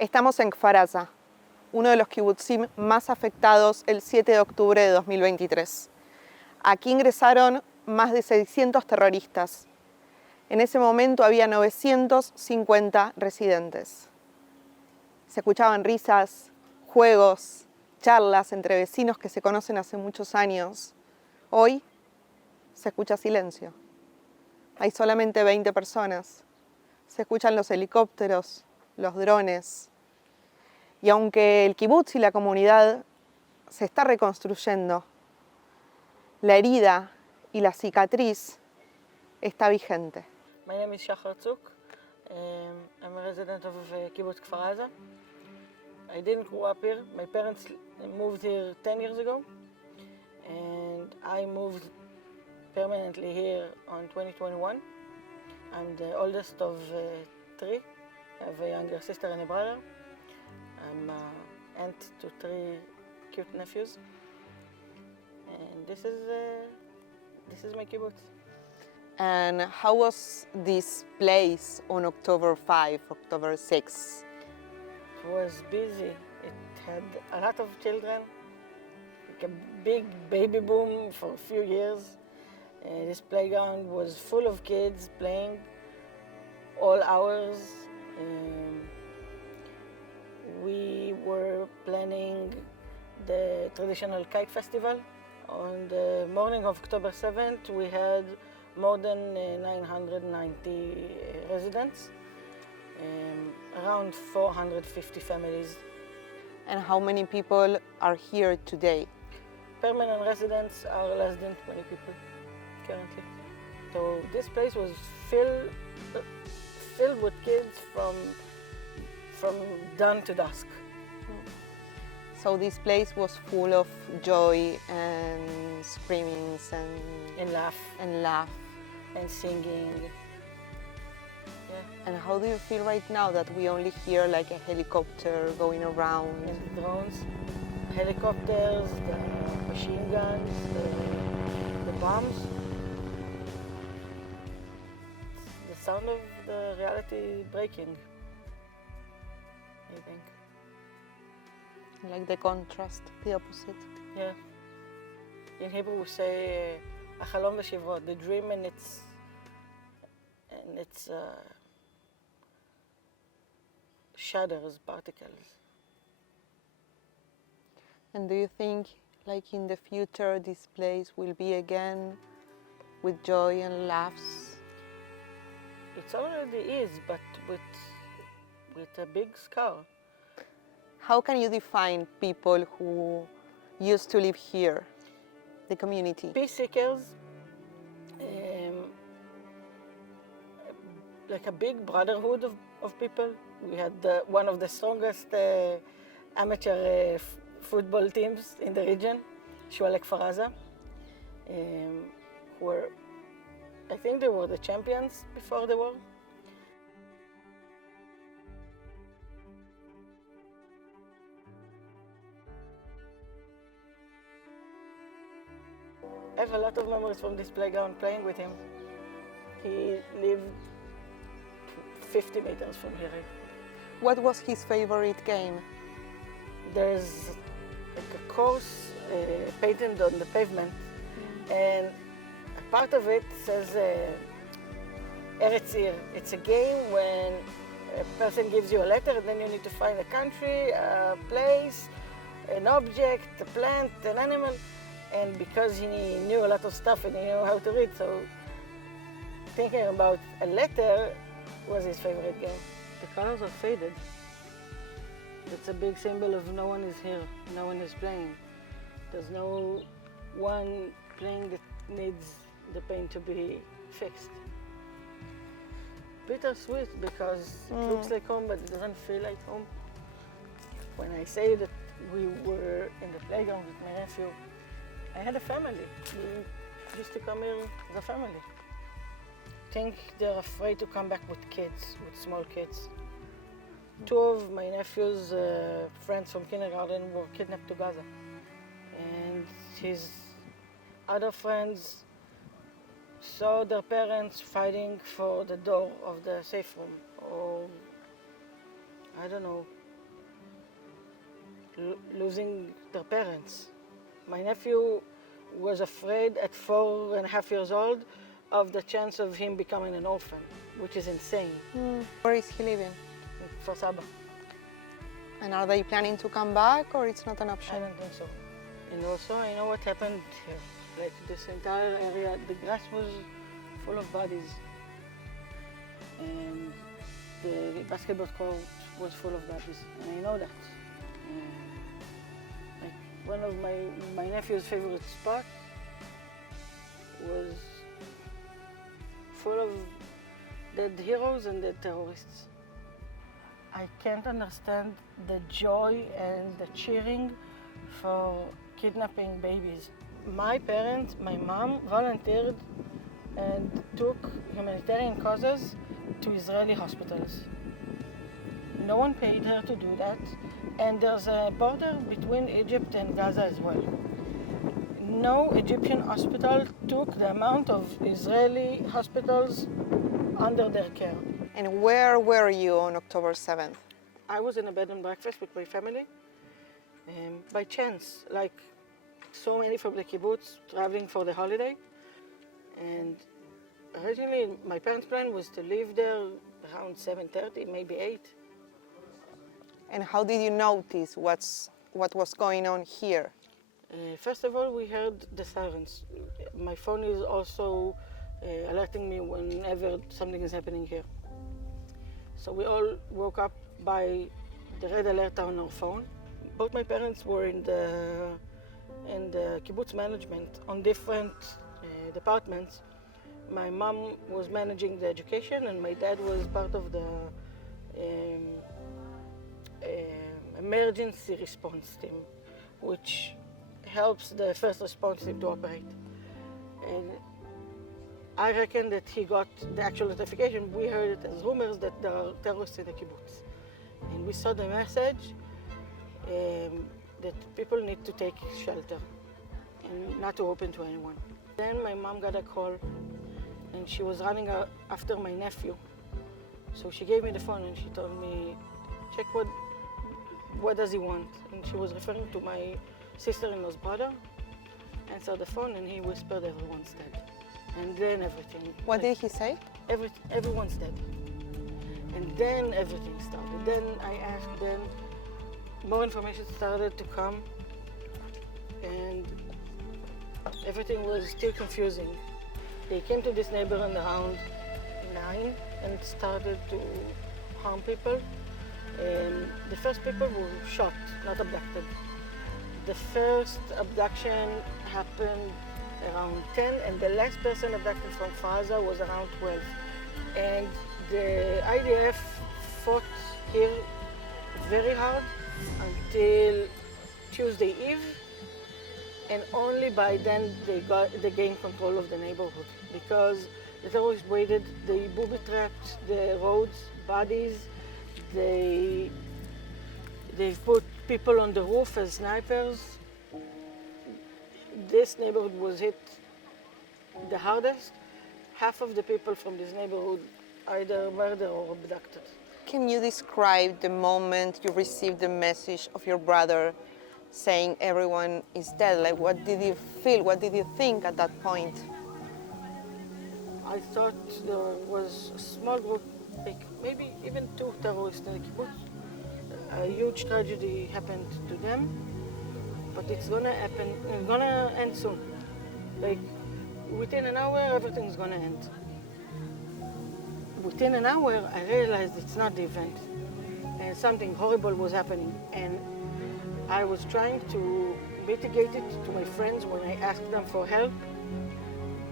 Estamos en Kfar Aza, uno de los kibutzim más afectados el 7 de octubre de 2023. Aquí ingresaron más de 600 terroristas. En ese momento había 950 residentes. Se escuchaban risas, juegos, charlas entre vecinos que se conocen hace muchos años. Hoy se escucha silencio. Hay solamente 20 personas. Se escuchan los helicópteros, los drones. Y aunque el kibutz y la comunidad se está reconstruyendo, la herida y la cicatriz está vigente. My name is Shachar Tzuk. I'm a resident of kibutz Kfar Aza. I didn't grow up here. My parents moved here 10 years ago, and I moved permanently here on 2021. I'm the oldest of three. I have a younger sister and a brother. I'm aunt to three cute nephews, and this is my kibbutz. And how was this place on October 5, October 6? It was busy. It had a lot of children, like a big baby boom for a few years. This playground was full of kids playing all hours. We were planning the traditional kite festival. On the morning of October 7th, we had more than 990 residents, around 450 families. And how many people are here today? Permanent residents are less than 20 people currently. So this place was filled with kids from dawn to dusk. So this place was full of joy and screamings And laugh and laugh. and singing. Yeah. And how do you feel right now that we only hear like a helicopter going around? And drones, helicopters, the machine guns, the bombs. The sound of the reality breaking, I think. Like the contrast, the opposite. Yeah. In Hebrew we say החלום ושברו, the dream and its shadows, particles. And do you think like in the future this place will be again with joy and laughs? It already is, but with a big scar. How can you define people who used to live here, the community? Peace seekers, like a big brotherhood of people. We had one of the strongest amateur football teams in the region, Kfar Aza, who were, I think they were the champions before the war. I have a lot of memories from this playground playing with him. He lived 50 meters from here. What was his favorite game? There's like a course painted on the pavement, and a part of it says Eretz Ir. It's a game when a person gives you a letter and then you need to find a country, a place, an object, a plant, an animal. And because he knew a lot of stuff and he knew how to read, so thinking about a letter was his favorite game. The colors are faded. It's a big symbol of no one is here, no one is playing. There's no one playing that needs the paint to be fixed. Bittersweet because it looks like home, but it doesn't feel like home. When I say that we were in the playground with my nephew, I had a family. We used to come here as a family. I think they're afraid to come back with kids, with small kids. Two of my nephew's friends from kindergarten were kidnapped to Gaza. And his other friends saw their parents fighting for the door of the safe room. Or, I don't know, losing their parents. My nephew was afraid at 4.5 years old of the chance of him becoming an orphan, which is insane. Where is he living? For Saba. And are they planning to come back, or it's not an option? I don't think so. And also, I know what happened here. Like this entire area, the grass was full of bodies. And the basketball court was full of bodies. And I know that. Like one of my nephew's favorite spots was full of dead heroes and dead terrorists. I can't understand the joy and the cheering for kidnapping babies. My parents, my mom volunteered and took humanitarian causes to Israeli hospitals. No one paid her to do that, and there's a border between Egypt and Gaza as well. No Egyptian hospital took the amount of Israeli hospitals under their care. And where were you on October 7th? I was in a bed and breakfast with my family, by chance, like so many from the kibbutz traveling for the holiday. And originally my parents' plan was to leave there around 7:30, maybe 8. And how did you notice what was going on here? First of all, we heard the sirens. My phone is also alerting me whenever something is happening here. So we all woke up by the red alert on our phone. Both my parents were in the kibutz management on different departments. My mom was managing the education, and my dad was part of the emergency response team, which helps the first response team to operate. And I reckon that he got the actual notification. We heard it as rumors that there are terrorists in the kibbutz. And we saw the message that people need to take shelter and not to open to anyone. Then my mom got a call, and she was running after my nephew. So she gave me the phone and she told me, check what does he want? And she was referring to my sister-in-law's brother. Answered the phone and he whispered, everyone's dead. And then everything. What did he say? Everyone's dead. And then everything started. Then I asked, then more information started to come, and everything was still confusing. They came to this neighborhood around 9 and started to harm people. And the first people were shot, not abducted. The first abduction happened around 10, and the last person abducted from Kfar Aza was around 12. And the IDF fought here very hard until Tuesday Eve, and only by then they gained control of the neighborhood, because the terrorists waited, they booby-trapped the roads, bodies, they put people on the roof as snipers. This neighborhood was hit the hardest. Half of the people from this neighborhood either murdered or abducted. Can you describe the moment you received the message of your brother saying everyone is dead? Like, what did you feel? What did you think at that point? I thought there was a small group, like maybe even 2 terrorists in the kibbutz. A huge tragedy happened to them, but it's gonna end soon. Like, within an hour, everything's gonna end. Within an hour, I realized it's not the event, and something horrible was happening. And I was trying to mitigate it to my friends when I asked them for help,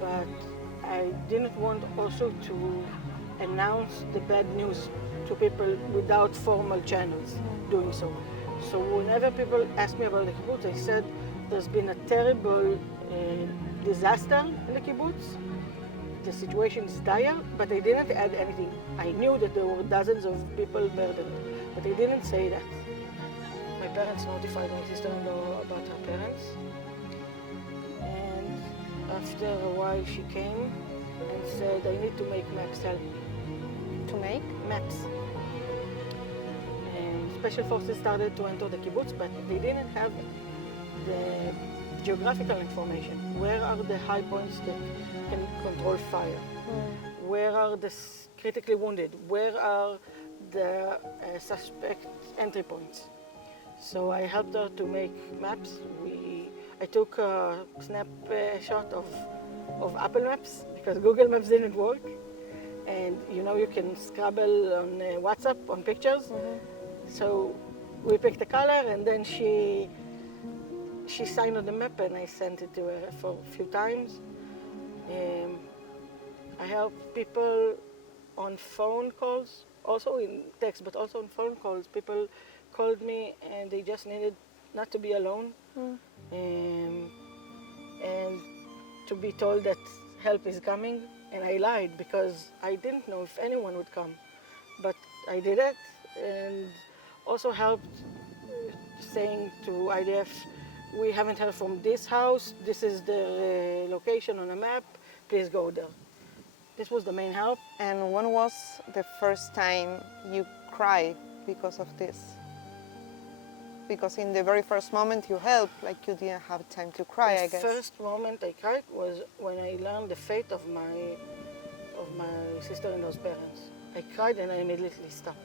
but I didn't want also to announce the bad news to people without formal channels doing so. So whenever people ask me about the kibbutz, I said there's been a terrible disaster in the kibbutz. The situation is dire, but I didn't add anything. I knew that there were dozens of people murdered, but I didn't say that. My parents notified my sister-in-law about her parents, and after a while she came and said, I need to make maps help me. To make? Maps. And special forces started to enter the kibutz, but they didn't have the geographical information. Where are the high points that can control fire? Where are the critically wounded? Where are the suspect entry points? So I helped her to make maps. I took a snapshot of Apple Maps because Google Maps didn't work. And you know, you can scrabble on WhatsApp on pictures. So we picked a color, and then she signed on the map, and I sent it to her for a few times. I helped people on phone calls, also in text, but also on phone calls. People called me, and they just needed not to be alone, and to be told that help is coming. And I lied because I didn't know if anyone would come, but I did it, and also helped saying to IDF, we haven't heard from this house, this is the location on a map, please go there. This was the main help. And when was the first time you cried because of this? Because in the very first moment you helped, like you didn't have time to cry, I guess. The first moment I cried was when I learned the fate of my sister-in-law's parents. I cried and I immediately stopped.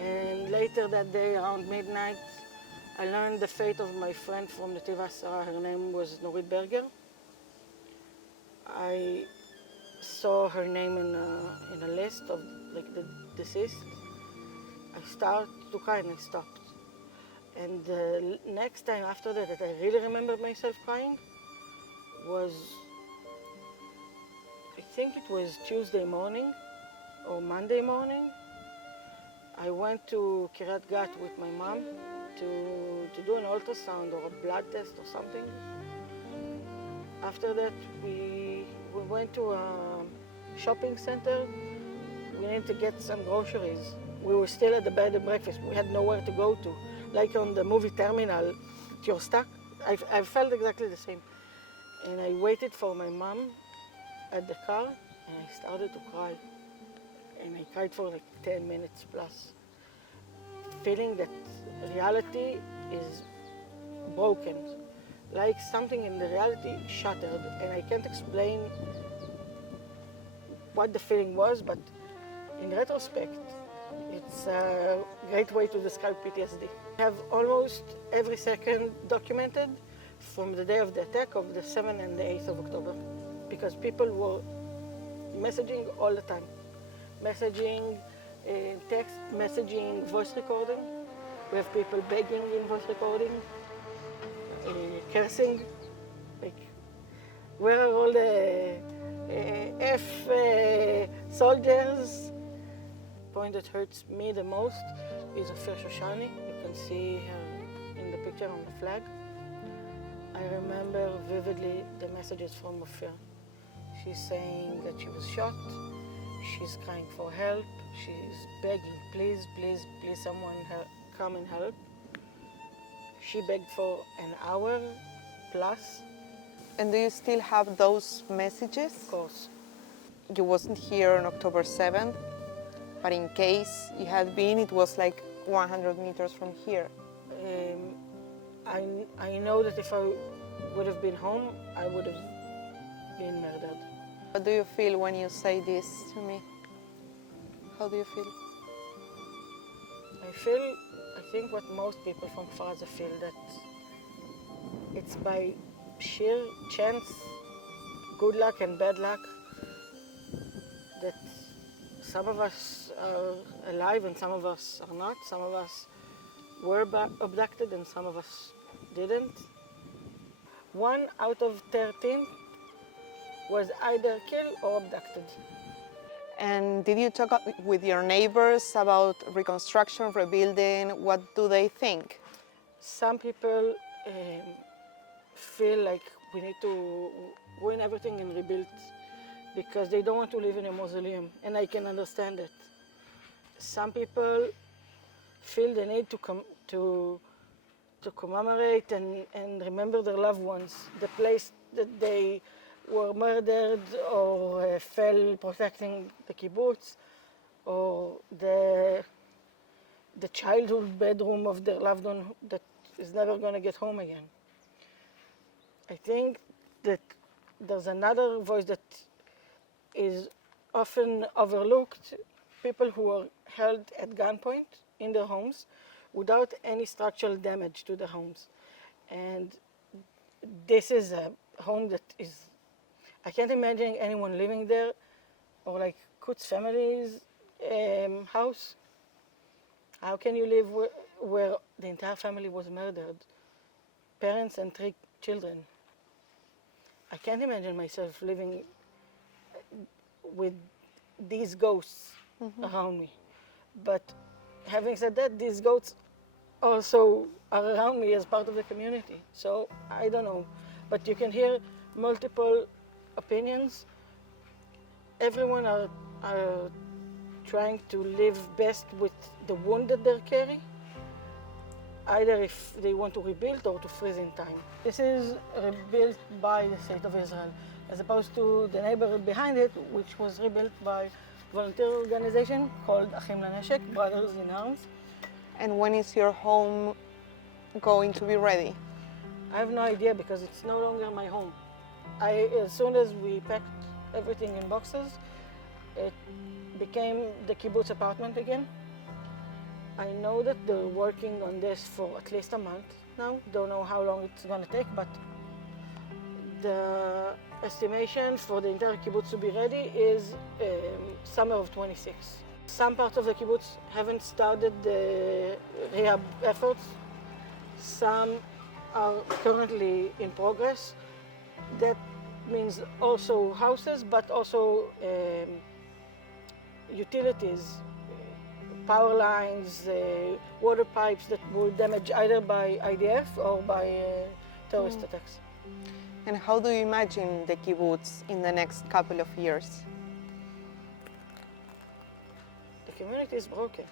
And later that day, around midnight, I learned the fate of my friend from Kfar Aza. Her name was Norit Berger. I saw her name in a list of like the deceased. I started to cry and I stopped. And the next time after that I really remembered myself crying was, I think it was Tuesday morning or Monday morning. I went to Kiryat Gat with my mom to do an ultrasound or a blood test or something. After that, we went to a shopping center. We needed to get some groceries. We were still at the bed and breakfast. We had nowhere to go to. Like on the movie Terminal, you're stuck. I felt exactly the same. And I waited for my mom at the car, and I started to cry. And I cried for like 10 minutes plus, feeling that reality is broken. Like something in the reality shattered, and I can't explain what the feeling was, but in retrospect, it's a great way to describe PTSD. I have almost every second documented from the day of the attack of the 7th and the 8th of October, because people were messaging all the time. Messaging text, messaging voice recording. We have people begging in voice recording, cursing, like, where are all the soldiers? The point that hurts me the most is Ofir Shoshani. You can see her in the picture on the flag. I remember vividly the messages from Ofir. She's saying that she was shot, she's crying for help, she's begging, please, please, please, someone come and help. She begged for an hour plus. And do you still have those messages? Of course. You wasn't here on October 7th, but in case you had been, it was like 100 meters from here. I know that if I would have been home, I would have been murdered. What do you feel when you say this to me? How do you feel? I think what most people from Kfar Aza feel, that it's by sheer chance, good luck and bad luck, that some of us are alive and some of us are not. Some of us were abducted and some of us didn't. 1 out of 13 was either killed or abducted. And did you talk with your neighbors about reconstruction, rebuilding? What do they think? Some people feel like we need to ruin everything and rebuild because they don't want to live in a mausoleum, and I can understand it. Some people feel the need to commemorate and remember their loved ones, the place that they were murdered or fell protecting the kibutz, or the the childhood bedroom of their loved one that is never going to get home again. I think that there's another voice that is often overlooked, people who are held at gunpoint in their homes without any structural damage to their homes. And this is a home that is, I can't imagine anyone living there, or like Kut's family's house. How can you live where the entire family was murdered? Parents and 3 children. I can't imagine myself living with these ghosts around me. But having said that, these ghosts also are around me as part of the community. So I don't know, but you can hear multiple opinions. Everyone are trying to live best with the wound that they carry, either if they want to rebuild or to freeze in time. This is rebuilt by the state of Israel, as opposed to the neighborhood behind it, which was rebuilt by a volunteer organization called Achim Laneshek, Brothers in Arms. And when is your home going to be ready? I have no idea because it's no longer my home. As soon as we packed everything in boxes, it became the kibutz apartment again. I know that they're working on this for at least a month now. Don't know how long it's going to take, but the estimation for the entire kibutz to be ready is summer of 26. Some parts of the kibutz haven't started the rehab efforts. Some are currently in progress. That means also houses, but also utilities, power lines, water pipes that were damaged either by IDF or by terrorist attacks. And how do you imagine the kibbutz in the next couple of years? The community is broken.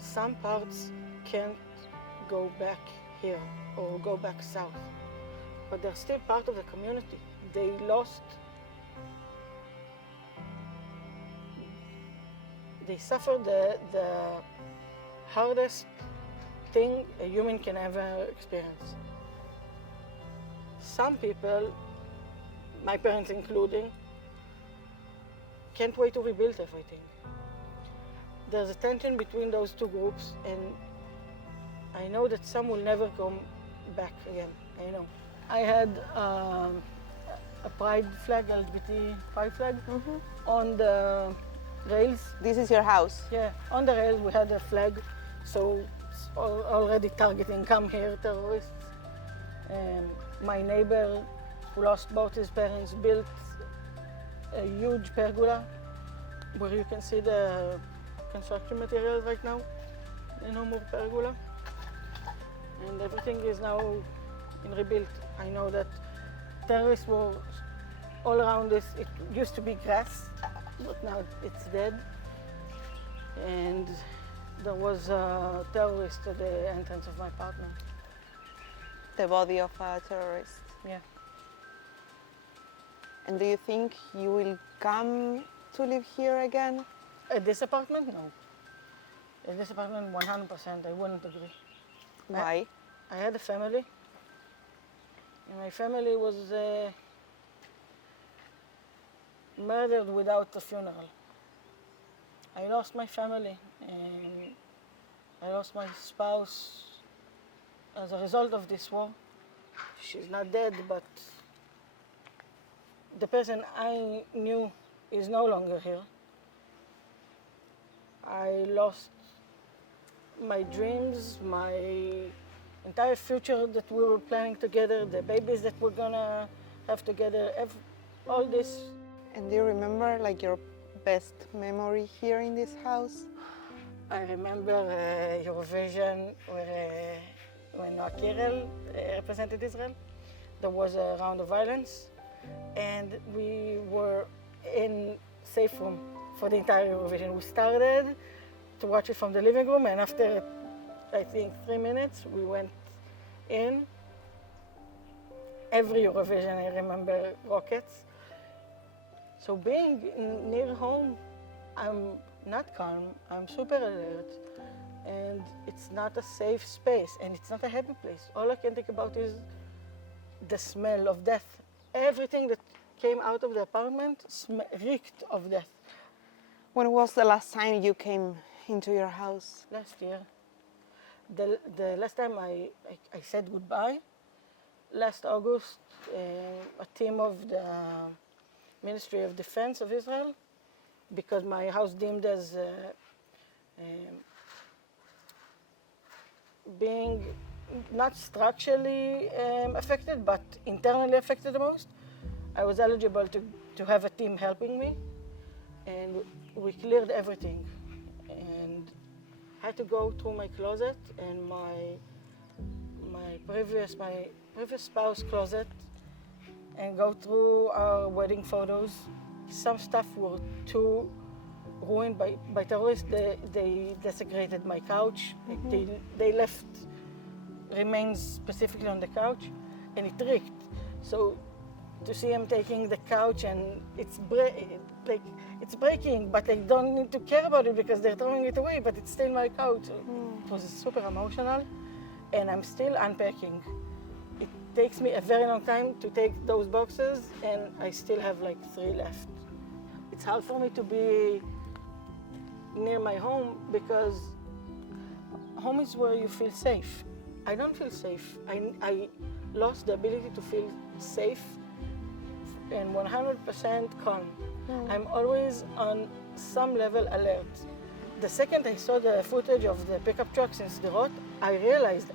Some parts can't go back here or go back south, but they're still part of the community. They suffered the hardest thing a human can ever experience. Some people, my parents including, can't wait to rebuild everything. There's a tension between those two groups, and I know that some will never come back again. I know. I had a pride flag, LGBT pride flag, on the rails. This is your house? Yeah, on the rails we had a flag, so it's already targeting come here terrorists. My neighbor, who lost both his parents, built a huge pergola where you can see the construction materials right now. No more pergola. And everything is now in rebuild. I know that terrorists were all around this. It used to be grass, but now it's dead. And there was a terrorist at the entrance of my apartment. The body of a terrorist? Yeah. And do you think you will come to live here again? At this apartment, no. At this apartment, 100%, I wouldn't agree. Why? I had a family, and my family was murdered without a funeral. I lost my family, and I lost my spouse as a result of this war. She's not dead, but the person I knew is no longer here. I lost my dreams, my entire future that we were planning together, the babies that we're gonna have together, all this. And do you remember like your best memory here in this house? I remember Eurovision where when Kirel represented Israel, there was a round of violence, and we were in safe room for the entire Eurovision. We started to watch it from the living room, and after, I think, 3 minutes, we went in. Every Eurovision, I remember rockets. So being near home, I'm not calm, I'm super alert. and it's not a safe space, and it's not a happy place. All I can think about is the smell of death. Everything that came out of the apartment reeked of death. When was the last time you came into your house? Last year. The last time I said goodbye, last August, a team of the Ministry of Defense of Israel, because my house deemed as being not structurally affected, but internally affected the most, I was eligible to have a team helping me, and we cleared everything. And I had to go through my closet and my previous spouse closet and go through our wedding photos. Some stuff were too ruined by terrorists. They desecrated my couch. Mm-hmm. They left remains specifically on the couch, and it reeked. So to see them taking the couch and it's breaking, but I don't need to care about it because they're throwing it away, but it's still my couch. It was super emotional, and I'm still unpacking. It takes me a very long time to take those boxes, and I still have like 3 left. It's hard for me to be near my home because home is where you feel safe. I don't feel safe. I lost the ability to feel safe and 100% calm. I'm always on some level alert. The second I saw the footage of the pickup trucks in Sderot, I realized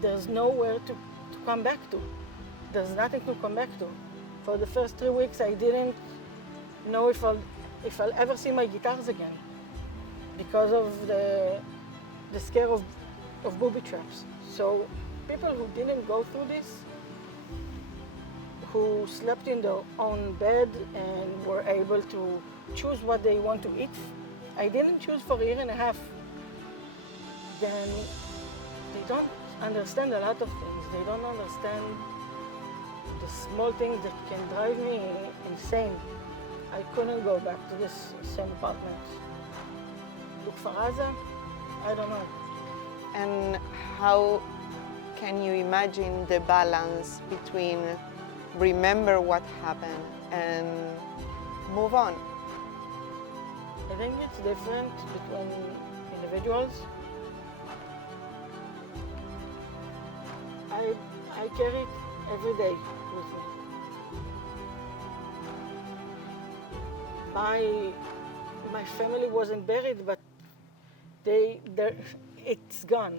there's nowhere to come back to. There's nothing to come back to. For the first 3 weeks, I didn't know if I'll ever see my guitars again because of the scare of booby traps. So people who didn't go through this, who slept in their own bed and were able to choose what they want to eat. I didn't choose for a year and a half. Then they don't understand a lot of things. They don't understand the small things that can drive me insane. I couldn't go back to this same apartment. Kfar Aza, I don't know. And how can you imagine the balance between remember what happened and move on? I think it's different between individuals. I carry it every day with me. My family wasn't buried, but it's gone.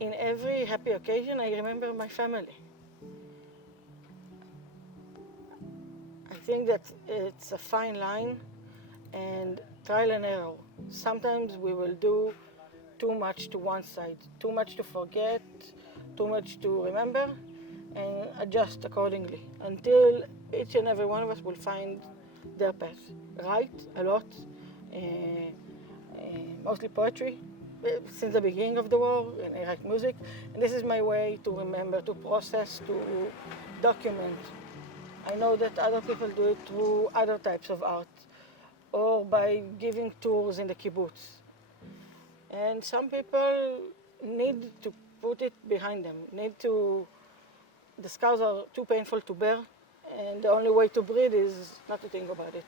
In every happy occasion, I remember my family. I think that it's a fine line and trial and error. Sometimes we will do too much to one side, too much to forget, too much to remember, and adjust accordingly until each and every one of us will find their path. Write a lot, mostly poetry, since the beginning of the war, and I write music. And this is my way to remember, to process, to document. I know that other people do it through other types of art or by giving tours in the kibutz. And some people need to put it behind them, the scars are too painful to bear, and the only way to breathe is not to think about it.